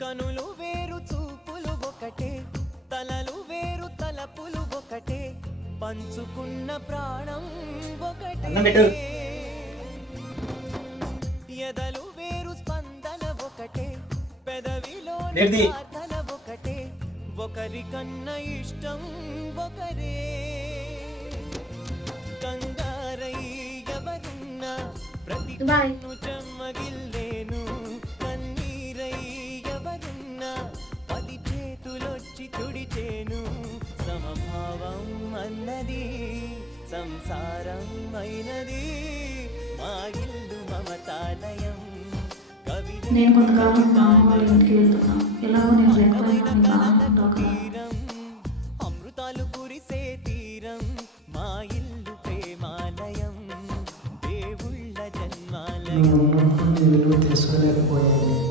కనులు వేరు చూపులు ఒకటే, తలలు వేరు తలపులు ఒకటే, పంచుకున్న ప్రాణం ఒకటే. ఎదలు వేరు స్పందన ఒకటే, పెదవిలో ప్రార్థన ఒకటే, ఒకరికన్నా ఇష్టం ఒకరే. కంగారై ఎవరున్నా ప్రతి కన్ను చెమ్మగిల్లేను, కన్నీరై ఎవరున్నా 10 చేతులొచ్చి తుడిచేను. సమభావం అన్నది సంసారం అయినది, మా ఇల్లు మమతాలయం. నేను కొంతకాలం మా అమ్మ వాళ్ళ ఇంటికి వెళ్తున్నా. ఎలాగో నేను లేకపోయినా అమృతాలు కురిసే తీరం, మా ఇల్లు ప్రేమాలయం, దేవుళ్ళ జన్మాలయం. తెలుసుకోలేకపోయాను.